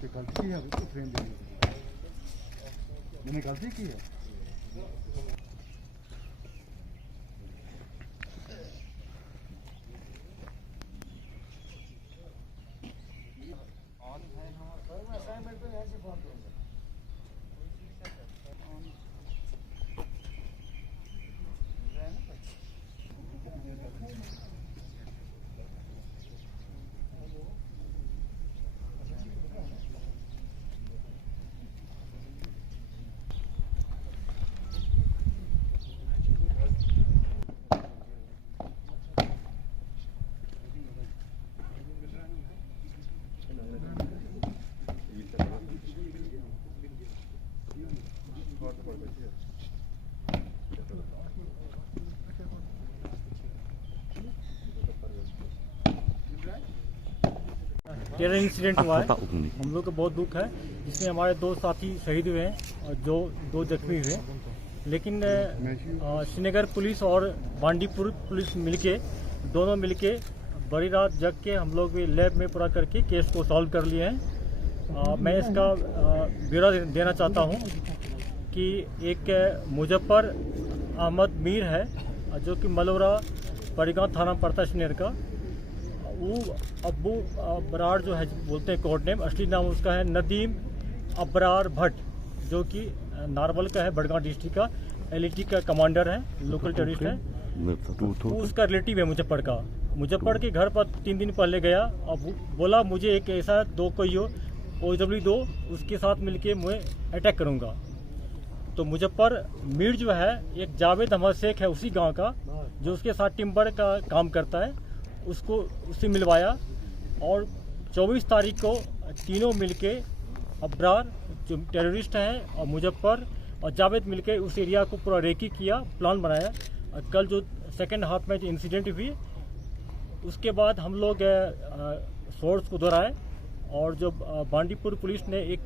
कि गलती है उसको फ्रेम देने की, मैंने गलती की है। टेरर इंसिडेंट हुआ है, हम लोग को बहुत दुख है, जिसमें हमारे 2 साथी शहीद हुए हैं और जो 2 जख्मी हुए। लेकिन श्रीनगर पुलिस और बांडीपुर पुलिस दोनों मिलके बड़ी रात जग के हम लोग लैब में पूरा करके केस को सॉल्व कर लिए हैं। मैं इसका ब्यौरा देना चाहता हूं कि एक मुजफ्फर अहमद मीर है, जो कि मलौरा परिगांव थाना पड़ता है श्रीनगर का। वो अब्बू अबरार जो है बोलते हैं कोड नेम, असली नाम उसका है नदीम अबरार भट्ट, जो कि नारवल का है, बड़गांव डिस्ट्रिक्ट का एलईटी का कमांडर है, लोकल टेररिस्ट है। वो उसका रिलेटिव है मुजफ्फर का। मुजफ्फर के घर पर 3 दिन पहले गया और बोला मुझे एक ऐसा 2 कोई OW दो, उसके साथ मिलके मैं अटैक करूंगा। तो मुजफ्फर मीर जो है एक जावेद अहमद शेख है उसी गांव का, जो उसके साथ टिम्बर का काम करता है, उससे मिलवाया और 24 तारीख को तीनों मिलके अबरार जो टेररिस्ट हैं और मुजफ्फर और जावेद मिलके उस एरिया को पूरा रेकी किया, प्लान बनाया। और कल जो सेकेंड हाफ में जो इंसिडेंट हुई, उसके बाद हम लोग सोर्स को दोहराए और जो बांडीपुर पुलिस ने एक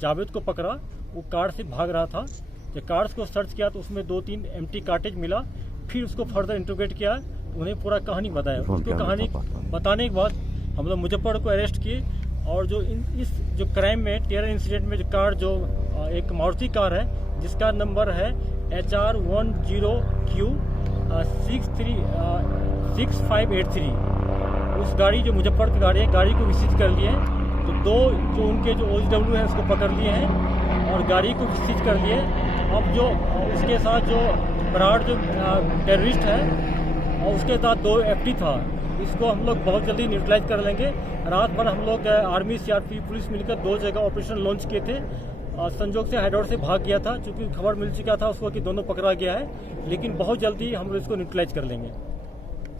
जावेद को पकड़ा, वो कार से भाग रहा था। जब कार्स को सर्च किया तो उसमें 2-3 एम्प्टी कार्टेज मिला। फिर उसको फर्दर इंट्रोगेट किया, उन्हें पूरा कहानी बताया। उसको कहानी बताने के बाद हम लोग मुजफ्फर को अरेस्ट किए और जो इस जो क्राइम में टेरर इंसिडेंट में जो कार जो एक मारुति कार है जिसका नंबर है HR10Q 6583, उस गाड़ी जो मुजफ्फर की गाड़ी है, गाड़ी को सीज कर लिए। तो 2 जो उनके जो OW है उसको पकड़ लिए हैं और गाड़ी को सीज कर लिए। अब जो उसके साथ जो बराड़ जो टेररिस्ट है और उसके साथ 2 FD था, इसको हम लोग बहुत जल्दी न्यूट्रलाइज कर लेंगे। रात भर हम लोग आर्मी CRP पुलिस मिलकर 2 जगह ऑपरेशन लॉन्च किए थे। संजोग से हैडोर से भाग गया था, चूंकि खबर मिल चुका था उसको कि दोनों पकड़ा गया है, लेकिन बहुत जल्दी हम लोग इसको न्यूट्रलाइज कर लेंगे।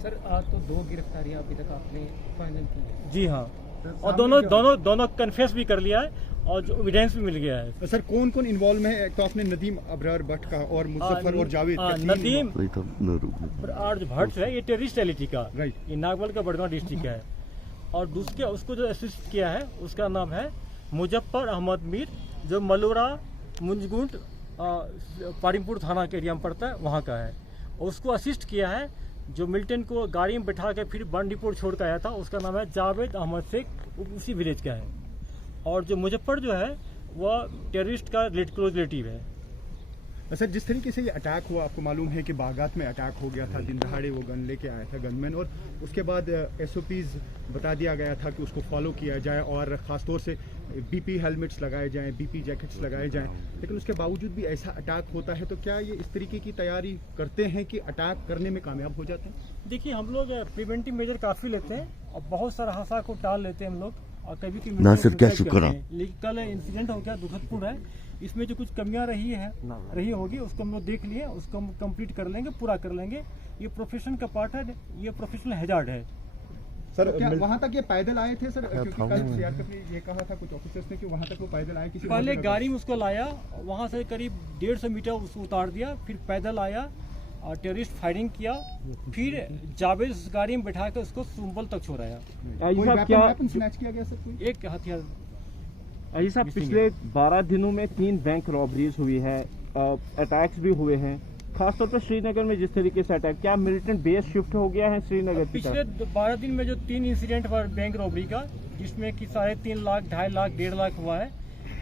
सर आज तो 2 गिरफ्तारियां अभी तक आपने फाइनल की है? जी हाँ, और दोनों कन्फेस भी कर लिया है और जो एविडेंस भी मिल गया है। सर कौन कौन इन्वॉल्व है? एक तो आपने नदीम अबरार भट्ट का और मुजफ्फर और जावेद का। नदीम अबरार भट्ट है, ये टेररिस्ट एलिटी का, राइट, ये नागवल का बड़गांव डिस्ट्रिक्ट है। और दूसरे उसको जो असिस्ट किया है उसका नाम है मुजफ्फर अहमद मीर, जो मलौरा मुंजगुंड पारिमपुर थाना के एरिया में पड़ता है, वहाँ का है। और उसको असिस्ट किया है जो मिल्टन को गाड़ी में बैठा के फिर बांडीपुर छोड़ कर आया था, उसका नाम है जावेद अहमद शेख, उसी विलेज का है। और जो मुजफ्फर जो है वह टेररिस्ट का क्लोज रिलेटिव है। सर जिस तरीके से ये अटैक हुआ, आपको मालूम है कि बागात में अटैक हो गया था, दिन दहाड़े वो गन लेके आया था गनमैन, और उसके बाद SOPs बता दिया गया था कि उसको फॉलो किया जाए और ख़ासतौर से BP हेलमेट्स लगाए जाएं, BP जैकेट्स लगाए जाएं। लेकिन उसके बावजूद भी ऐसा अटैक होता है, तो क्या ये इस तरीके की तैयारी करते हैं कि अटैक करने में कामयाब हो जाते हैं? देखिए, हम लोग प्रिवेंटिव मेजर काफ़ी लेते हैं और बहुत सारा हादसा को टाल लेते हैं हम लोग, और कभी लेकिन कल इंसिडेंट हो गया, दुखदपूर्ण है। इसमें जो कुछ कमियां रही होगी उसको हम लोग देख लिए, उसको हम कंप्लीट कर लेंगे, पूरा कर लेंगे। ये प्रोफेशन का पार्ट है, ये प्रोफेशनल हैजार्ड है। सर क्या वहाँ तक ये पैदल आए थे? सर क्योंकि कल CRPF ने ये कहा था कुछ ऑफिसर्स ने कि वहाँ तक वो पैदल आए, किसी पहले गाड़ी में उसको लाया, वहाँ से करीब 150 मीटर उसको उतार दिया, फिर पैदल आया और टेररिस्ट फायरिंग किया, फिर जावेद उस गाड़ी में बैठा कर उसको सुंबल तक छोड़ाया। स्नैच किया गया सर? एक हथियार। अजी साहब, पिछले 12 दिनों में 3 बैंक रॉबरीज हुई है, अटैक्स भी हुए हैं, खासतौर पर श्रीनगर में जिस तरीके से अटैक, क्या मिलिटेंट बेस शिफ्ट हो गया है श्रीनगर की तरफ? पिछले 12 दिन में जो 3 इंसिडेंट हुआ बैंक रॉबरी का, जिसमें कि 3.5 लाख, 2.5 लाख, 1.5 लाख हुआ है।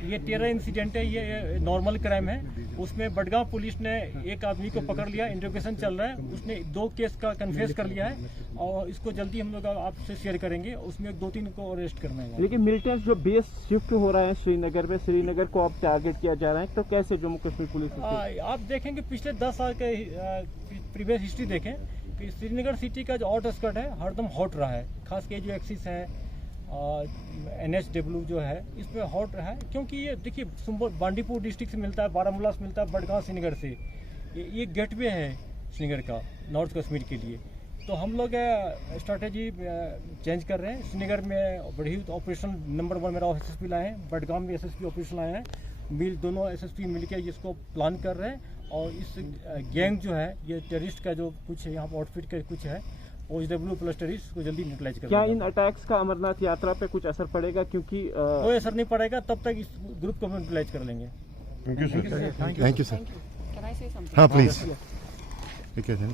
ये टेरर इंसिडेंट है, ये नॉर्मल क्राइम है। उसमें बडगांव पुलिस ने एक आदमी को पकड़ लिया, इंट्रोगेशन चल रहा है, उसने 2 केस का कन्फेस कर लिया है और इसको जल्दी हम लोग आपसे शेयर करेंगे। उसमें 2-3 को अरेस्ट करना है। लेकिन मिलिटेंट्स जो बेस शिफ्ट हो रहा है श्रीनगर में, श्रीनगर को अब टारगेट किया जा रहा है, तो कैसे जम्मू कश्मीर पुलिस आप देखेंगे पिछले 10 साल के प्रीवियस हिस्ट्री देखें कि श्रीनगर सिटी का जो आउटस्कर्ट है हरदम हॉट रहा है, खास के जो एक्सिस है NHW जो है इसमें हॉट रहा है, क्योंकि ये देखिए बांडीपुर डिस्ट्रिक्ट से मिलता है, बारामूला से मिलता है, बडगांव श्रीनगर से, ये गेटवे है श्रीनगर का नॉर्थ कश्मीर के लिए। तो हम लोग स्ट्रैटेजी चेंज कर रहे हैं। श्रीनगर में बड़ी ऑपरेशन नंबर 1 मेरा SSP लाए हैं, बडगाम में SSP ऑपरेशन लाए हैं, दोनों SSP मिलकर जिसको प्लान कर रहे हैं। और इस गैंग जो है ये टेररिस्ट का जो कुछ यहाँ पर आउटफिट का कुछ है OHW प्लस टेररिस्ट को जल्दी न्यूट्रलाइज कर। क्या इन अटैक्स का अमरनाथ यात्रा पे कुछ असर पड़ेगा? क्योंकि कोई असर नहीं पड़ेगा, तब तक इस ग्रुप को न्यूट्रलाइज कर लेंगे। Thank you sir. Thank you, sir. Can I say something? हाँ, please. Okay, then.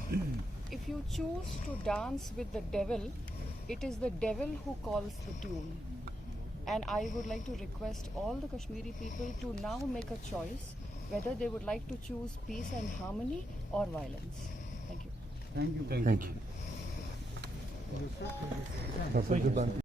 If you choose to dance with the devil, it is the devil who calls the tune. And I would like to request all the Kashmiri people to now make a choice whether they would like to choose peace and harmony or violence. Thank you. Thank you.